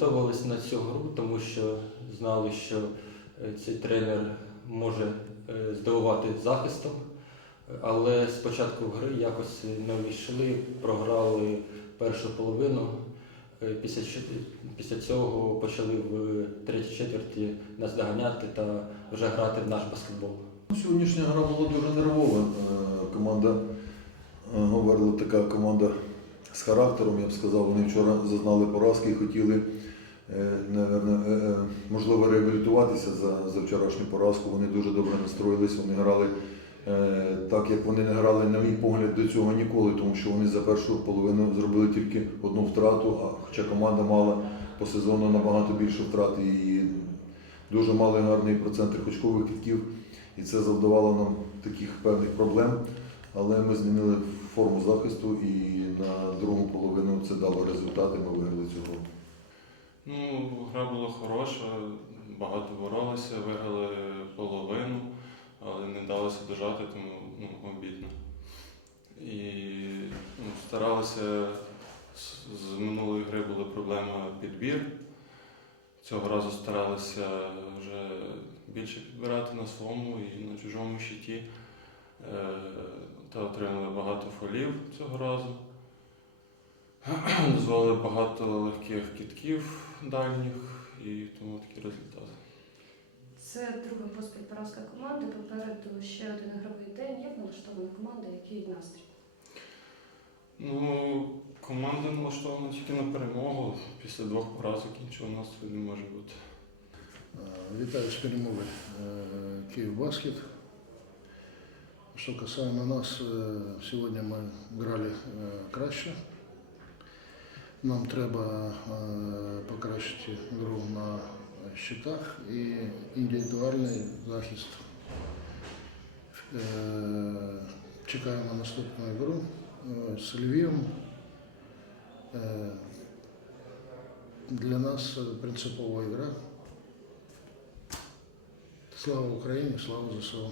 налаштовувалися на цю гру, тому що знали, що е, цей тренер може е, здивувати захистом. Але спочатку гри якось не увійшли, програли першу половину. Е, Після, після цього почали в третій четверті нас доганяти та вже грати в наш баскетбол. Сьогоднішня гра була дуже нервова. Команда говорила така команда з характером, я б сказав. Вони вчора зазнали поразки і хотіли, е, е, е, можливо, реабілітуватися за, за вчорашню поразку. Вони дуже добре настроїлись, вони грали так, як вони не грали, на мій погляд, до цього ніколи, тому що вони за першу половину зробили тільки одну втрату, а хоча команда мала по сезону набагато більше втрат і дуже мали гарний процент очкових китків. І це завдавало нам таких певних проблем. Але ми змінили форму захисту і на другу половину це дало результати. Ми виграли гру. Ну, гра була хороша, багато боролися, виграли половину, але не далося дожати, тому ну, обідно. І ну, старалися з минулої гри була проблема підбір. Цього разу старалися вже більше підбирати на своєму і на чужому щиті. Е, Та отримали багато фолів цього разу. Дозволили багато легких кітків дальніх і тому такі результати. Це друга поспіль поразка команди. Попереду ще один ігровий день. Як налаштована команда, який настрій? Ну, команда налаштована тільки на перемогу. Після двох поразок іншого настрою не може бути. Э, Витаю с перемогой э, Баскет. Что касаемо нас, э, сегодня мы грали э, краще. Нам треба е, покращити гру на щитах і індивідуальний захист. Е, Чекаємо наступну гру е, з Львівом. Е, Для нас е, принципова гра. Слава Україні, слава ЗСУ.